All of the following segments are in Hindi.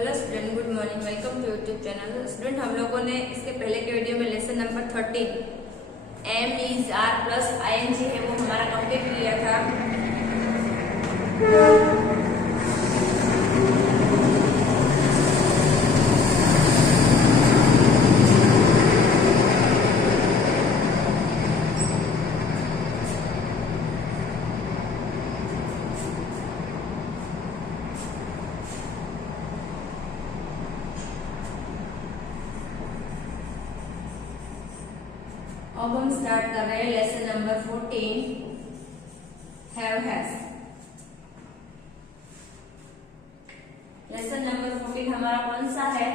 Hello student, good morning, welcome to YouTube channel. Student, हम लोगों ने इसके पहले के वीडियो में lesson number 13 am is are plus ING है वो हमारा कंप्लीट किया था। अब हम स्टार्ट कर रहे हैं lesson number 14 have has. Lesson number 14 हमारा कौन सा है?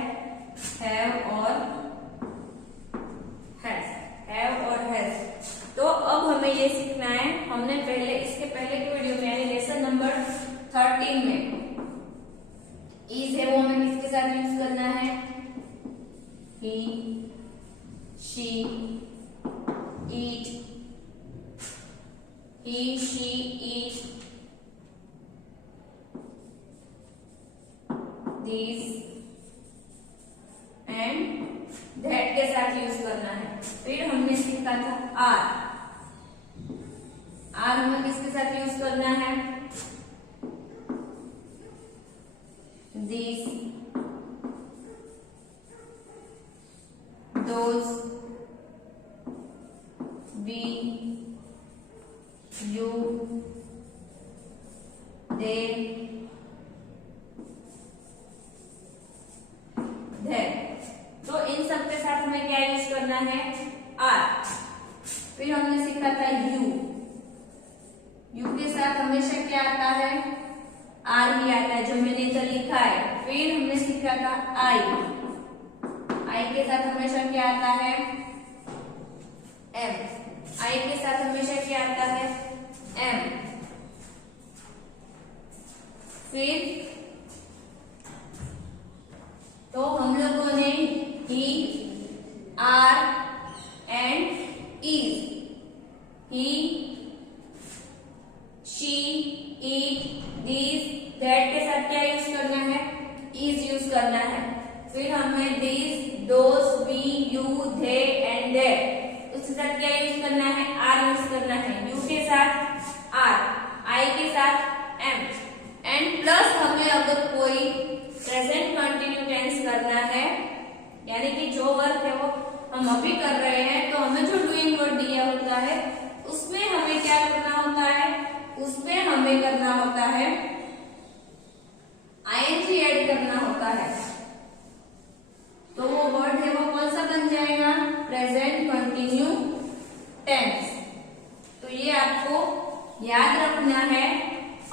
हैव और हैज। हैव और हैज। तो अब हमें ये सीखना है, हमने पहले इसके पहले की वीडियो में यानी लेसन नंबर 13 में इज है वो हमें किसके साथ यूज करना है? He, she, eat, he, she, eat, these and that के साथ यूज करना है। फिर हमने सीखा था आर। आर हमें किसके साथ यूज करना है? these, those, we, you, they, their। तो इन सब के साथ हमें क्या यूज करना है? आर। फिर हमने सीखा था यू। यू के साथ हमेशा क्या आता है? आर ही आता है, जो मैंने इधर लिखा है। फिर हमने सीखा था आई। आई के साथ हमेशा क्या आता है? एम। आई के साथ हमेशा क्या आता है? एम। फिर तो हम लोगों ने ही, are and is, he, she, it, this, that के साथ क्या यूज करना है? इज यूज करना है। फिर हमें this, those, we, you, they and there उसके साथ क्या यूज करना है? आर यूज करना है। यू के साथ आर, आई के साथ एम एंड प्लस हमें अगर कोई प्रेजेंट कंटिन्यू टेंस करना है यानी कि जो वर्क है वो हम अभी कर रहे हैं, तो हमें जो डूइंग वर्ड दिया होता है उसमें हमें क्या करना होता है? उसमें हमें करना होता है आईएनजी ऐड करना होता है। तो वो वर्ड है वो कौन सा बन जाएगा? Present continue tense. तो ये आपको याद रखना है।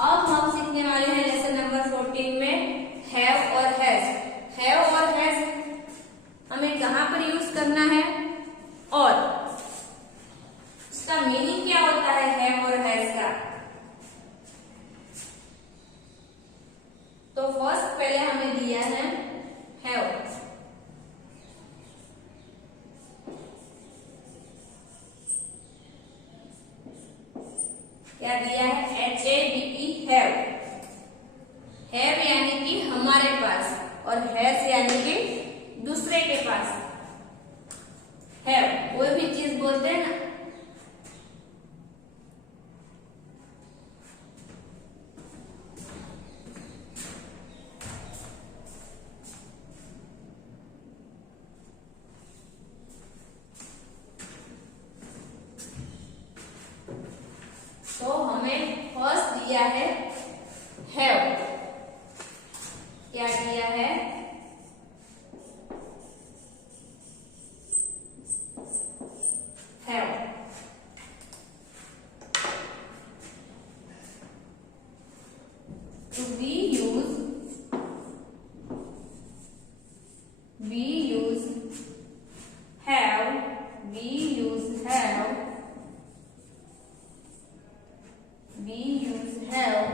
अब हम सीखने वाले हैं लेसन नंबर 14 में हैव और हैज। हैव और हैज हमें कहां पर यूज करना है और उसका मीनिंग क्या होता है हैव और हैज का? तो फर्स्ट पहले हमें दिया है हैव। क्या दिया है? HAVE, have. हैव यानी कि हमारे पास और हैज यानी कि दूसरे के पास। हैव कोई भी चीज बोलते हैं ना, तो हमें फर्स्ट दिया है हैव। क्या दिया है? हैव। तो we use have, we use have, we use have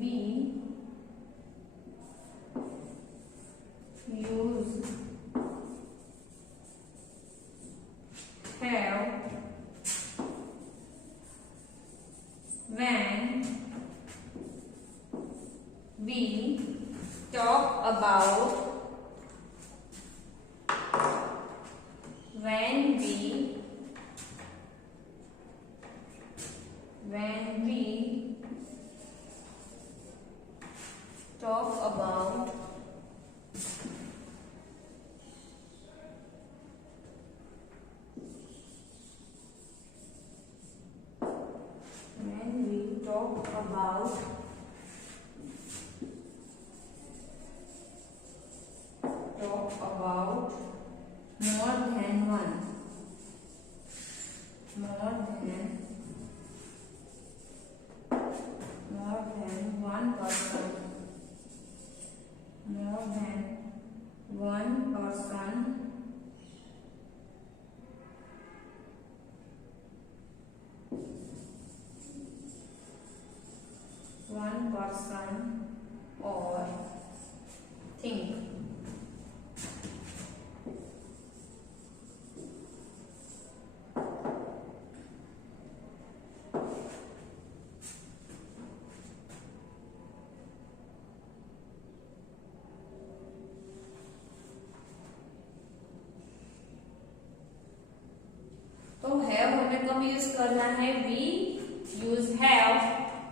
we use talk about when we talk about more than one person, one person or thing. तो हैव हमें कब यूज करना है? We use have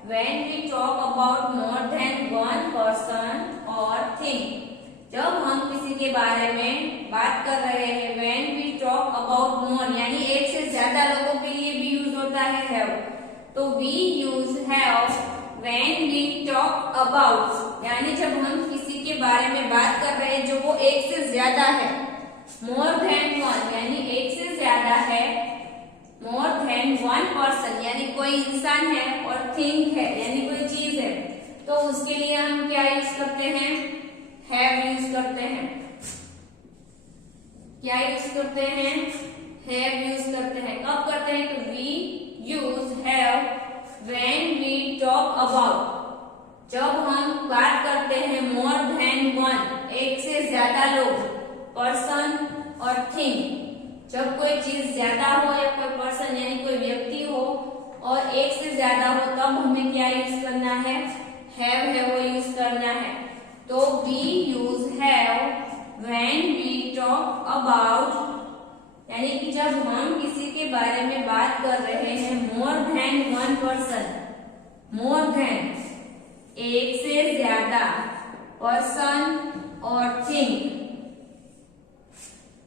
when we talk about more than one person और थिंग। जब हम किसी के बारे में बात कर रहे हैं, when we talk about more यानी एक से ज्यादा लोगों के लिए भी यूज होता है हैव। तो we use have when we talk about यानी जब हम किसी के बारे में बात कर रहे हैं जो वो एक से ज्यादा है। मोर देन वन यानी एक से ज्यादा है। मोर देन वन पर्सन यानी कोई इंसान है और थिंग है यानी कोई चीज है। तो उसके लिए हम क्या यूज करते हैं? हैव यूज करते हैं। क्या यूज करते हैं? हैव यूज करते हैं। कब करते हैं? तो we use have when we talk about जब हम बात करते हैं मोर देन वन एक से ज्यादा लोग, पर्सन और थिंग। जब कोई चीज ज्यादा हो या कोई पर्सन यानी कोई व्यक्ति हो और एक से ज्यादा हो तब हमें क्या यूज करना है? हैव है वो यूज करना है। तो we use have when we talk about यानी कि जब हम किसी के बारे में बात कर रहे हैं मोर than one person, more then एक से ज्यादा, पर्सन और थिंग।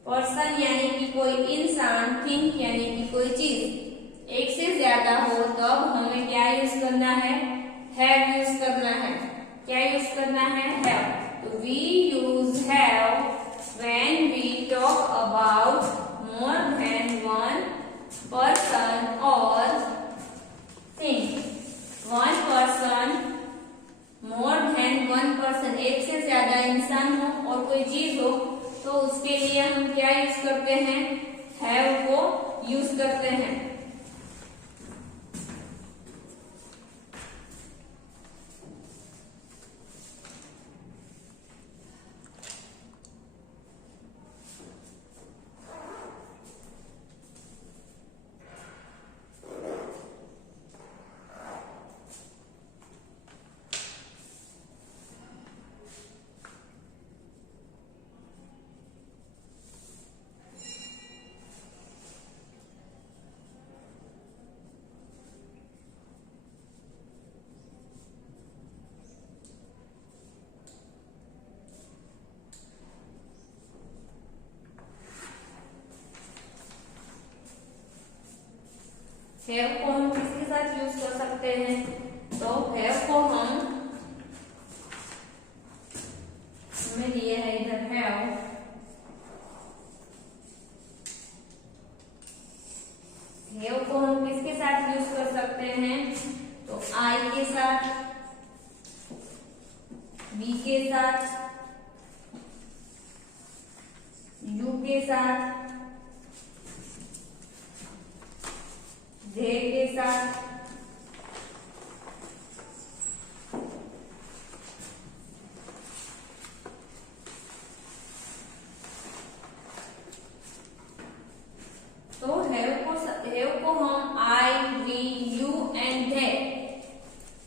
पर्सन यानी कि कोई इंसान, थिंक यानी कि कोई चीज एक से ज्यादा हो तब हमें क्या यूज करना है? हैव यूज करना है। क्या यूज करना है? हैव। तो we use have when we talk about more than one person और thing. One person, more than one person एक से ज्यादा इंसान हो और कोई चीज हो तो उसके लिए हम क्या यूज करते हैं? हैव को यूज करते हैं। हैव को हम किसके साथ यूज कर सकते हैं? तो हैव को हमें दिए है इधर हैव। हैव को हम किसके साथ यूज कर सकते हैं? तो आई के साथ, बी के साथ, यू के साथ, जे के साथ, तो हैव को हम I, we, you and they,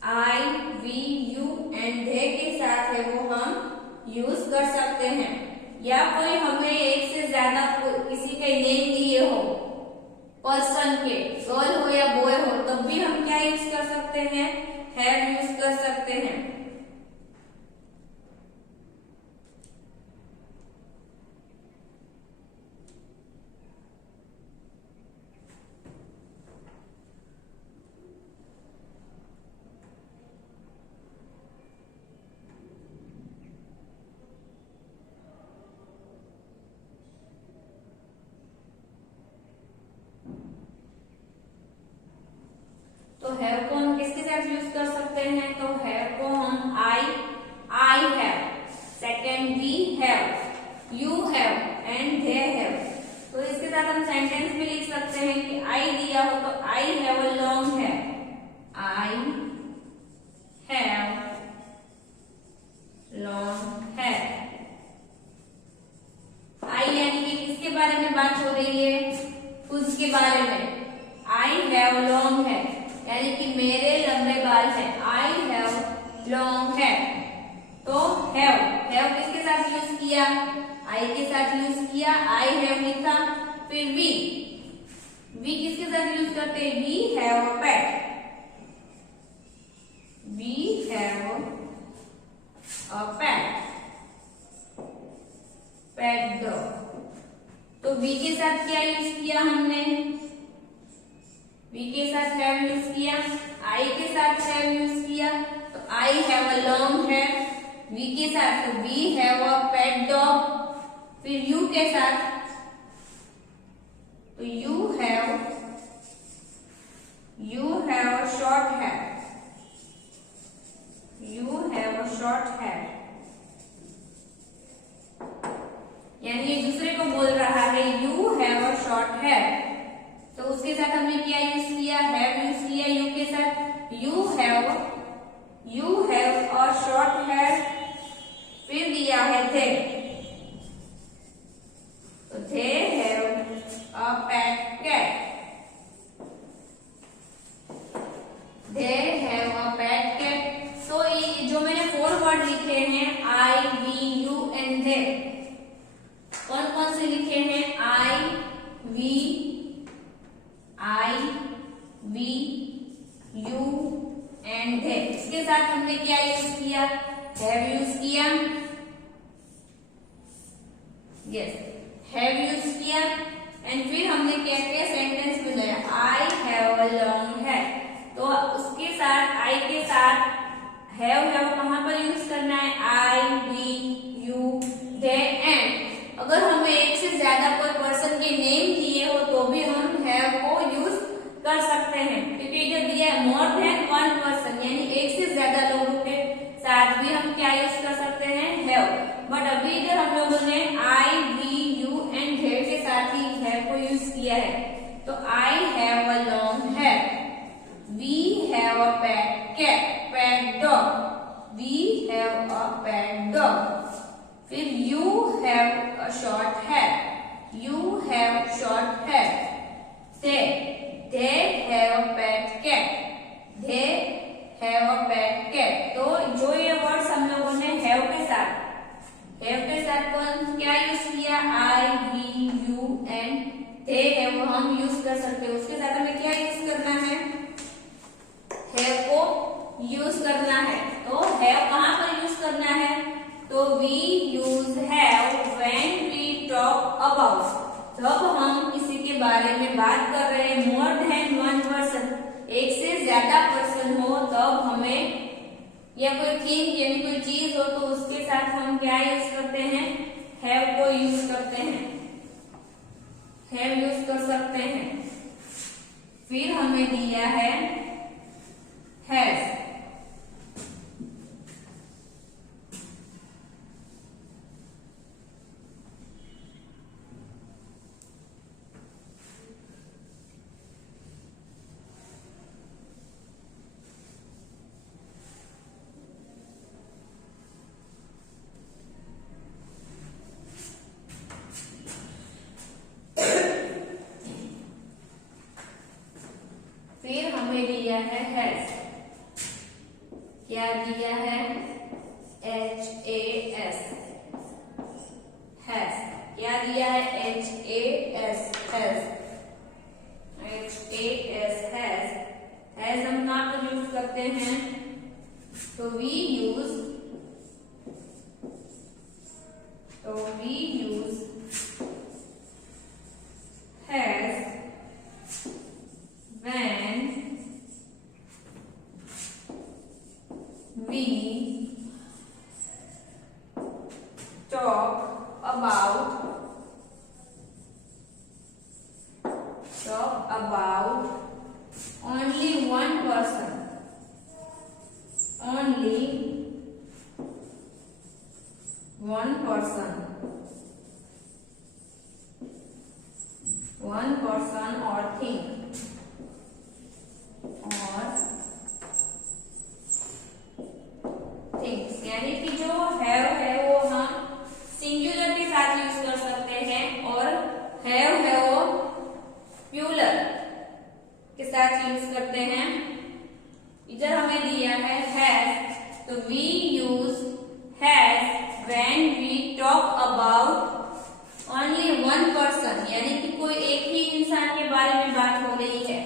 I, we, you and they के साथ है वो हम यूज कर सकते हैं। या कोई हमें एक से ज्यादा किसी के नेम दिए हो, पर्सन के, गर्ल हो या बॉय हो, तब भी हम क्या यूज कर सकते हैं, हैव यूज कर सकते हैं। तो हैव को हम किसके साथ यूज कर सकते हैं, तो हैव को हम I have, second we have, you have and they have. तो इसके साथ हम सेंटेंस भी लिख सकते हैं कि आई दिया हो तो I have a long hair, I have long hair. I यानी कि किसके बारे में बात हो रही है, खुद के बारे में। आई हैव लॉन्ग हेयर यानी कि मेरे लंबे बाल हैं, आई हैव लॉन्ग हेयर। तो हैव किसके साथ यूज किया, आई के साथ यूज किया, आई हैव लिखा। फिर वी किसके साथ यूज करते हैं, we have a pet, we have a pet dog. तो वी के साथ क्या यूज किया हमने, वी के साथ हैव यूज किया, आई के साथ हैव यूज किया, तो I have a long hair. We के साथ तो we have a pet dog. फिर यू के साथ तो you have a short hair, you have a short hair. यानी ये दूसरे को बोल रहा है you have a short hair. तो उसके साथ हमने क्या यूज किया, हैव यूज किया। यू के साथ you have a short hair. फिर दिया है थे, तो they have a pet cat, they have a pet cat. तो ये जो मैंने 4 वर्ड लिखे हैं, I we you and they, कौन कौन से लिखे हैं, I we you and they. इसके साथ हमने क्या यूज किया, हैव यूज किया, यस हैव यूज किया। एंड फिर हमने क्या किया, सेंटेंस बनाया, I have a long hair. तो उसके साथ आई के साथ हैव कहां पर यूज करना है, आई वी यू दे एंड। अगर हमें एक से ज्यादा कोई पर्सन के नेम दिए हो तो भी हम हैव को यूज कर सकते हैं, क्योंकि इधर दिया है मोर देन वन पर्सन, यानी एक से ज्यादा लोगों के साथ भी हम क्या यूज कर सकते हैं, हैव। बट अभी इधर हम लोगों ने I we you and there के साथ ही हैव को यूज किया है। तो I have a long hair, we have a pet dog, we have a pet dog. फिर you have a short hair, you have short hair. they have a pet cat, they have a pet cat। तो जो ये वर्ड्स हम लोगों ने हैव के साथ कौन क्या यूज किया, I we you and they have हम यूज कर सकते हैं। उसके साथ हमें क्या यूज करना है, हैव को यूज करना है। तो हैव कहां पर यूज करना है, तो we use have when we talk about, जब हम किसी के बारे में बात कर रहे हैं, मोर देन वन पर्सन, एक से ज्यादा पर्सन हो, तब हमें, या कोई थिंग यानी कोई चीज हो, तो उसके साथ हम क्या यूज करते हैं, हैव को यूज करते हैं, हैव यूज कर सकते हैं। फिर हमें दिया है हैज। फिर हमें दिया है हैज। तो we use has when we talk about only one person, or thing, things। यानी कि जो हैव है वो हम सिंगुलर के साथ यूज कर सकते हैं और हैव है वो प्लूरल के साथ यूज करते हैं। इधर हमें दिया है हैज, तो we use has when we talk about only one person, यानी कि कोई एक ही इंसान के बारे में बात हो रही है।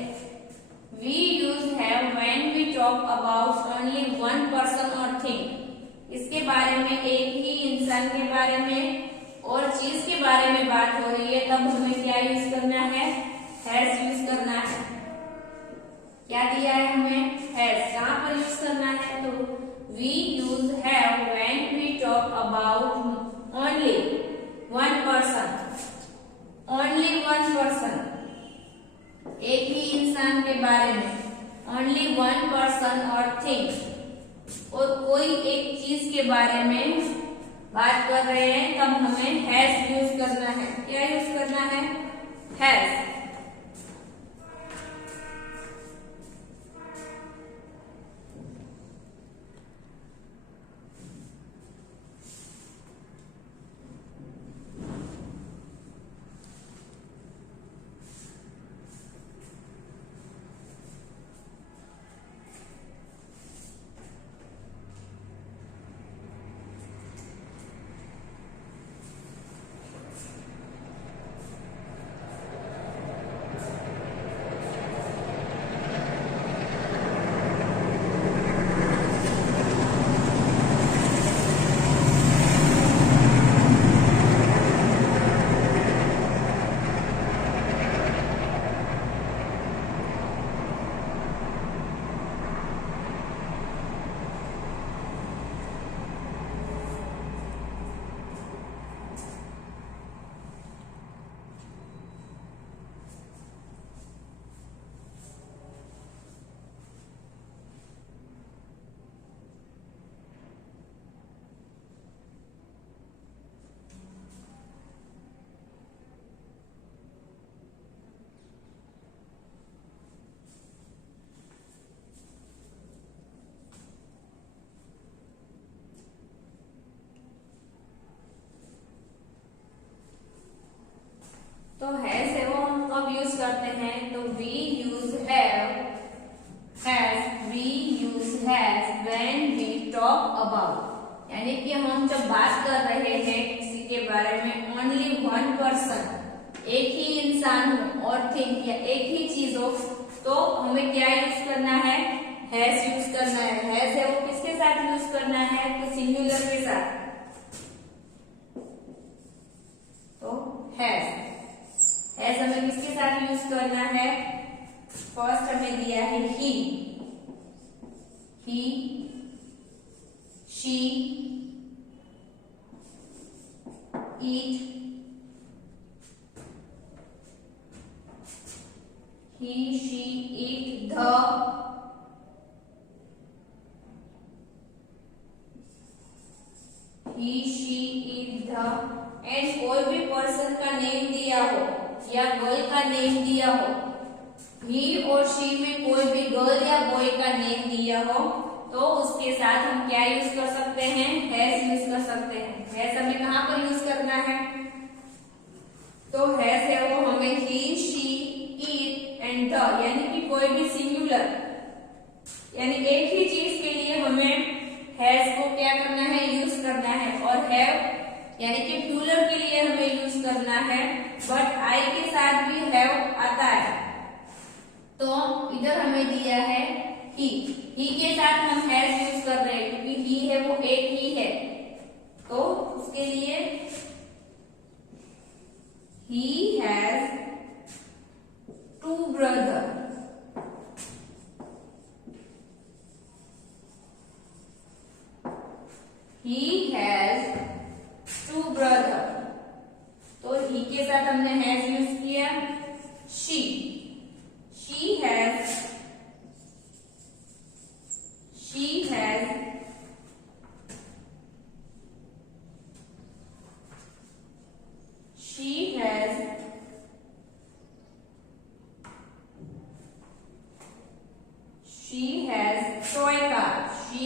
We use have when we talk about only one person और थिंग, इसके बारे में एक ही इंसान के बारे में और चीज के बारे में बात हो रही है, तब हमें क्या यूज करना है, हैज यूज करना है। क्या दिया है हमें, हैज। कहां पर यूज करना है, तो we use have when we talk about only one person, only one person, एक ही इंसान के बारे में, ओनली वन पर्सन और थिंग, और कोई एक चीज के बारे में बात कर रहे हैं, तब हमें हैज यूज करना है। क्या यूज करना है, हैज। तो हैज है वो हम कब यूज करते हैं, तो we use have has, we use has when we talk about, यानी कि हम जब बात कर रहे हैं किसी के बारे में, ओनली वन पर्सन, एक ही इंसान हो और थिंग या एक ही चीज हो, तो हमें क्या यूज करना है, हैज यूज करना है। हैज है वो किसके साथ यूज करना है, तो सिंगुलर के साथ, तो हैज हमें किसके साथ यूज करना है, फर्स्ट हमें दिया है he, she, it, he, she, it, the, he, she, it, the, and कोई भी पर्सन का नेम दिया हो या गर्ल का नेम दिया हो, ही और शी में कोई भी गर्ल या बॉय का नेम दिया हो, तो उसके साथ हम क्या यूज कर सकते हैं, हैज यूज कर सकते हैं। हैज हमें कहाँ पर यूज करना है, तो हैज है वो हमें ही, शी, इट एंड द, यानी कि कोई भी सिंगुलर यानी एक ही चीज के लिए हमें हैज को क्या करना है, यूज करना है, और हैव यानी कि प्लूरल के लिए हमें यूज करना है, बट आई के साथ भी हैव आता है। तो इधर हमें दिया है ही के साथ हम हैज यूज कर रहे हैं क्योंकि ही है वो एक ही है, तो उसके लिए He has two brothers. He has two brothers. तो he के साथ हमने has यूज किया. She has toy car. She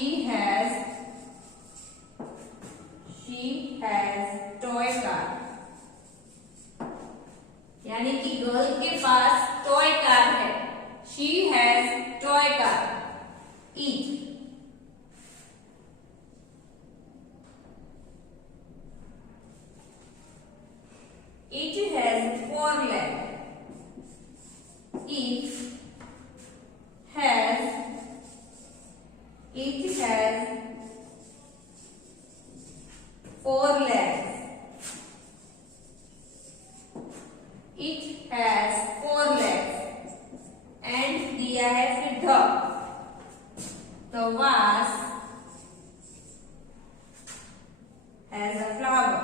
has toy car. यानी कि गर्ल के पास टॉय कार है. She has toy car. It has four legs. It has four legs. It has four legs. And दिया है फिर the vase has a flower.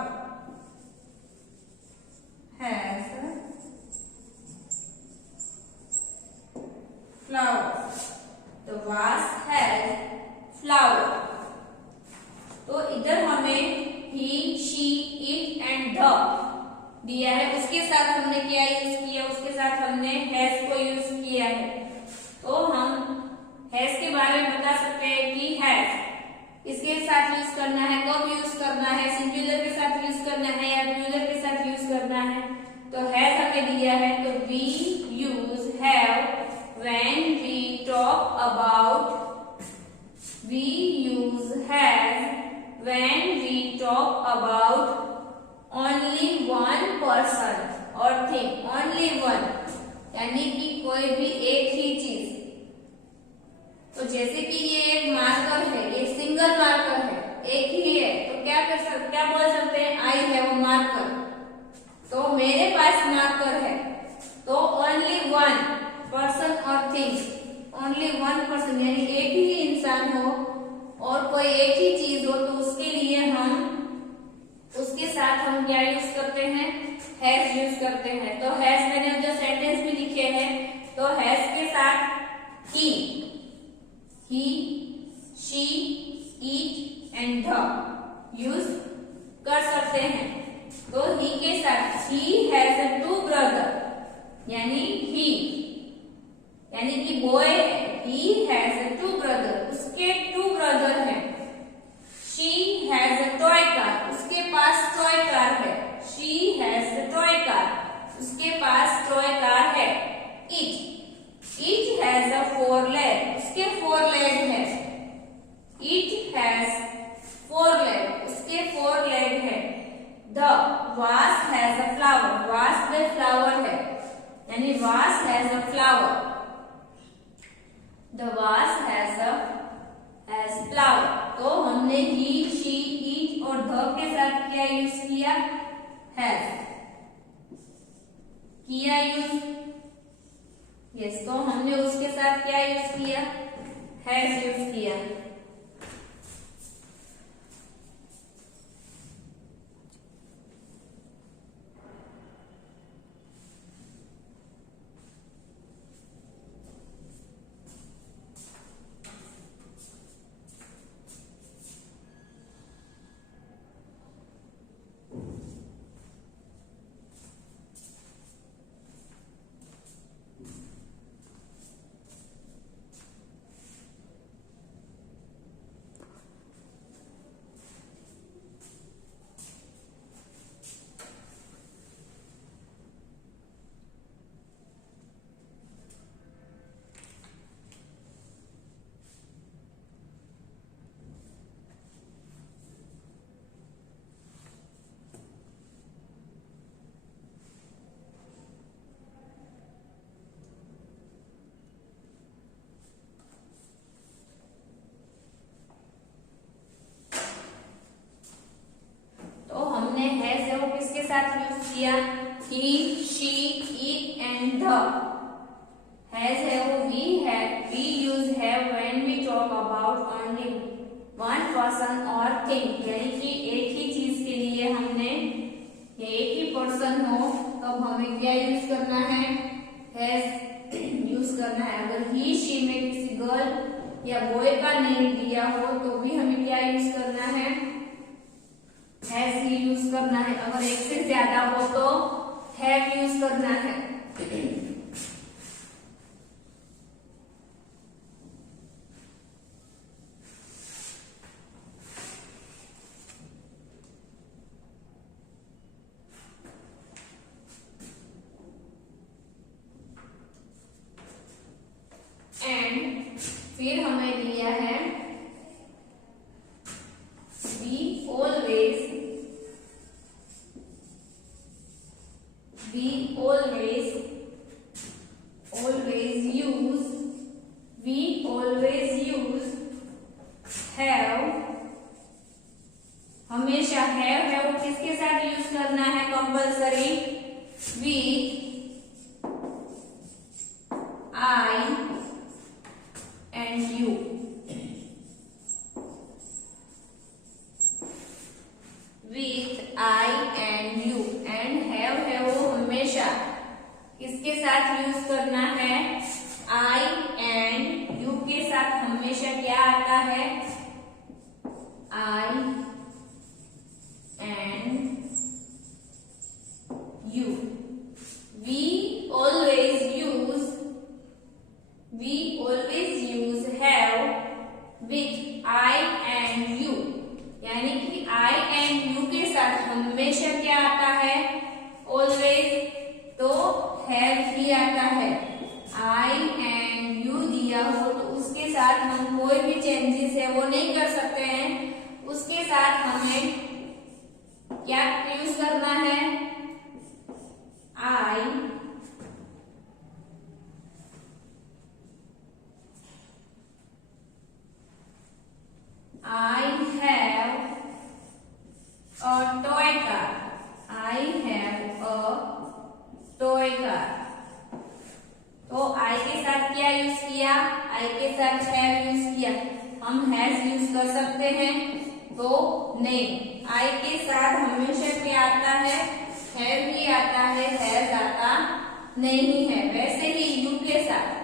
The vase has flower. तो इधर हमें he, she, it and the दिया है. उसके साथ हमने क्या यूज किया? उसके साथ हमने has को यूज किया है. तो हम has के बारे में बता सकते हैं कि has इसके साथ यूज करना है. कब यूज करना है? सिंगुलर के साथ यूज करना है या प्लूरल के साथ यूज करना है? तो has हमें दिया है. तो we use have when we talk about. We use have when we talk about only one person or thing. Only one यानी कि कोई भी एक ही चीज. तो जैसे कि ये एक मार्कर है, ये सिंगल मार्कर है, एक ही है. तो क्या बोल सकते हैं? आई हैव अ मार्कर. तो मेरे पास मार्कर है. तो ओनली वन पर्सन और थिंग. ओनली वन पर्सन यानी एक ही इंसान हो और कोई एक ही चीज हो, तो उसके लिए हम उसके साथ हम क्या यूज करते हैं? हैज यूज करते हैं. तो हैज मैंने जो सेंटेंस भी लिखे हैं, तो हैज के साथ ही, she, it and the use कर सकते हैं. तो he के साथ he has a two brother यानी he यानी कि boy he has a two brother. उसके two brother हैं. She has a toy car. उसके पास टॉय कार है. She has a toy car. उसके पास टॉय कार है. It has a four leg. उसके four leg है. It has four leg. उसके four leg है. The vase has a flower. Vase में flower है यानी vase has a flower. The vase has flower. तो हमने he, she, it और the के साथ क्या यूज किया? has किया यूज. यस. तो हमने उसके साथ क्या यूज किया? has यूज किया. साथ यूज किया he, she, it and the. Has, have, we use have when we talk about only one person or thing. यानी कि एक ही चीज के लिए हमने एक ही पर्सन हो तब हमें क्या यूज करना है, हैज यूज करना है। अगर ही शी में किसी गर्ल या बॉय का नेम दिया हो तो भी हमें क्या यूज करना है, हैज ही यूज करना है। अगर एक से ज्यादा हो तो हैव यूज करना है। एंड फिर हमें दिया है we always use have। हमेशा have किसके साथ यूज करना है compulsory, with I and you। with I and you and have वो हमेशा किसके साथ यूज करना है, I and you के साथ हमेशा क्या आता है, I and you। We always use have with I and you। यानी कि I and you के साथ हमेशा क्या आता है, always, तो have ही आता है। I and you दिया हो तो उसके साथ हम कोई भी चेंजेस है वो नहीं कर सकते हैं, उसके साथ हमें क्या यूज करना है, I have a toy car। I have a toy car। तो I के साथ क्या यूज किया, I के साथ have यूज किया। हम has यूज कर सकते हैं तो नहीं, I के साथ हमेशा क्या आता है, have ही आता है, has आता नहीं है। वैसे ही you के साथ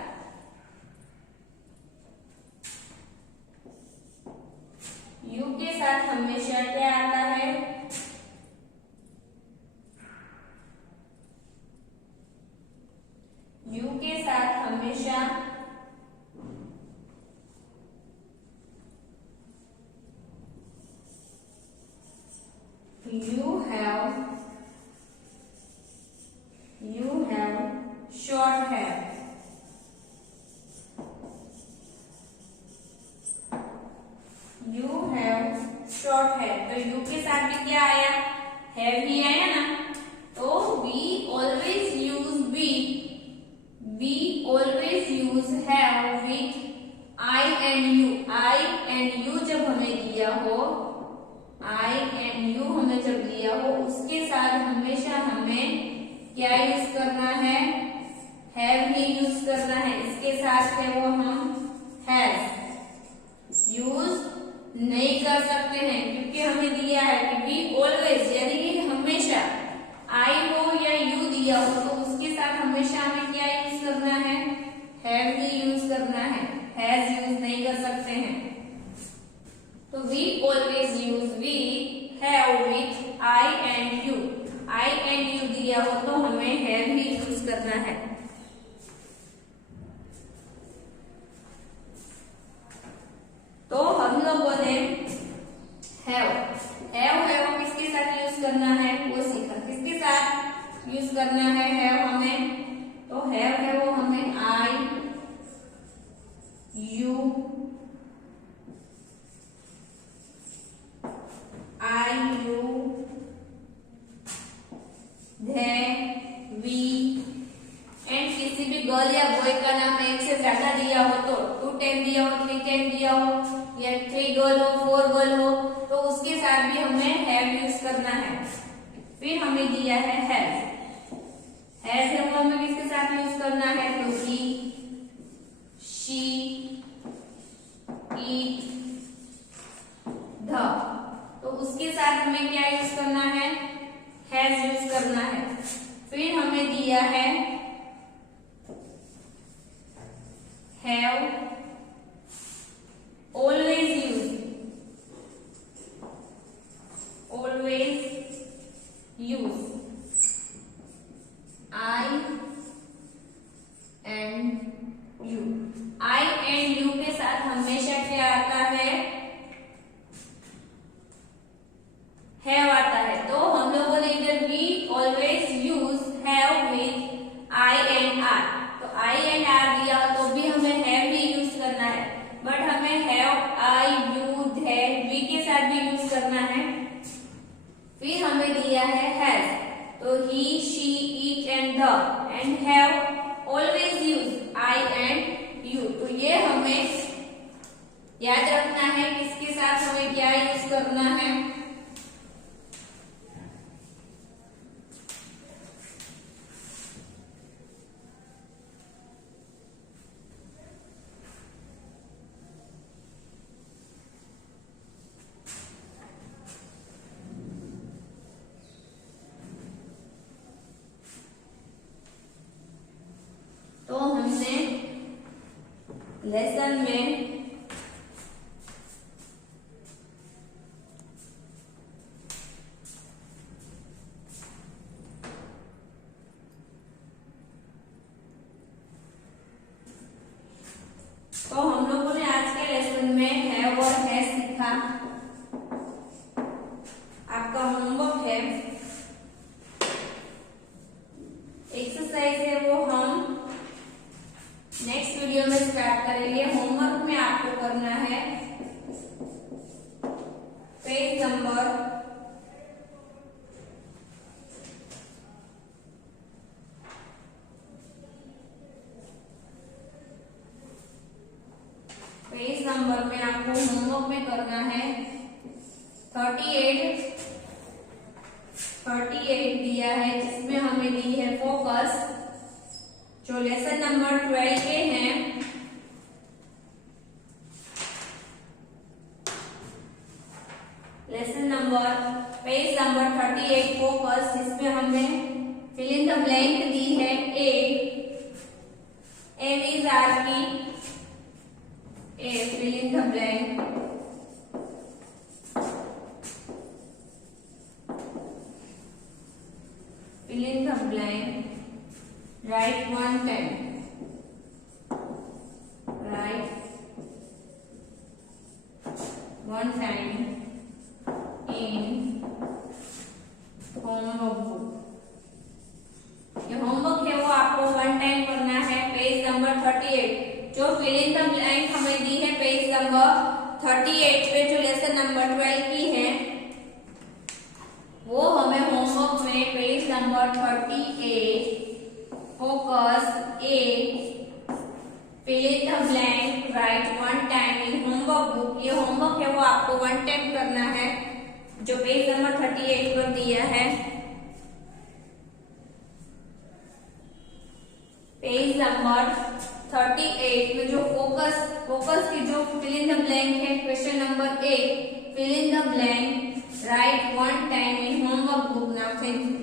हमेशा क्या आता है, यू के साथ हमेशा you have short hair। You have short hair। तो you के साथ भी क्या आया, have ही आया ना। तो we always use have with I and you। I and you जब हमें दिया हो, I and you हमें जब दिया हो उसके साथ हमेशा हमें क्या यूज करना है, have ही यूज करना है। इसके साथ है वो हम has यूज नहीं कर सकते हैं क्योंकि हमें दिया है कि बी ऑलवेज, यानी कि हमेशा आई हो या यू दिया हो तो उसके साथ हमेशा हमें क्या यूज करना है, हैव ही यूज करना है, हैज यूज नहीं कर सकते हैं। तो we always use we have with I and you. I and you दिया हो तो हमें हैव ही यूज करना है। तो हम लोगों ने हैव किसके साथ यूज करना है वो सीखा। किसके साथ यूज करना है हैव हमें, तो हैव है वो हमें आई, यू, they, we एंड किसी भी गर्ल या बॉय का नाम एक से ज्यादा दिया हो तो 2 10 दिया हो, 3 10 दिया हो या 3 गर्ल हो, 4 गर्ल हो तो उसके साथ भी हमें हैव यूज करना है। फिर हमें दिया है हैज। हैज है वो हमें किसके साथ यूज करना है, तो ही, शी, इट, द, तो उसके साथ हमें क्या यूज करना है, हैज यूज करना है। फिर हमें दिया है have, always use, always use, I and you. I and you के साथ हमेशा क्या आता है, हैव आता है। तो हम लोगों ने इधर भी always use have with I and are, तो आई एंड आर दिया तो भी हमें हैव भी यूज करना है, बट हमें have, I, you, they, we के साथ भी यूज करना है। फिर हमें दिया है हैज, तो he, she, it and the, and have always use I and you. तो ये हमें याद रखना है किसके साथ हमें क्या यूज करना है। तो हमने लेसन में तो हम लोगों ने आज के लेसन में हैव और हैज सीखा। आपका होमवर्क है, एक्सरसाइज है, वो हम नेक्स्ट वीडियो में स्टार्ट करेंगे। होमवर्क में आपको करना है पेज नंबर 38 दिया है, जिसमें हमें दी है फोकस, जो लेसन नंबर 12 के हैं। Lesson number page number 38 focus, जिसमें हमें फिल इन द ब्लैंक दी है एम इज आर की fill in the blank, fill in the blank, write one time, write one time in homework book। ये होमवर्क है वो आपको वन टाइम करना है। पेज नंबर 38 जो फिल इन द ब्लैंक हमें दी है पेज नंबर 38 पे, जो लेसन नंबर 12 की है, वो हमें होमवर्क में page number 38 focus a fill in the blank write one time in homework book, ये होमवर्क है वो आपको वन टाइम करना है, जो पेज नंबर 38 पर दिया है। पेज नंबर 38 में जो फोकस की जो फिल इन द ब्लैंक है, question number 8 fill in the blank write one time in homework book. Now thank you.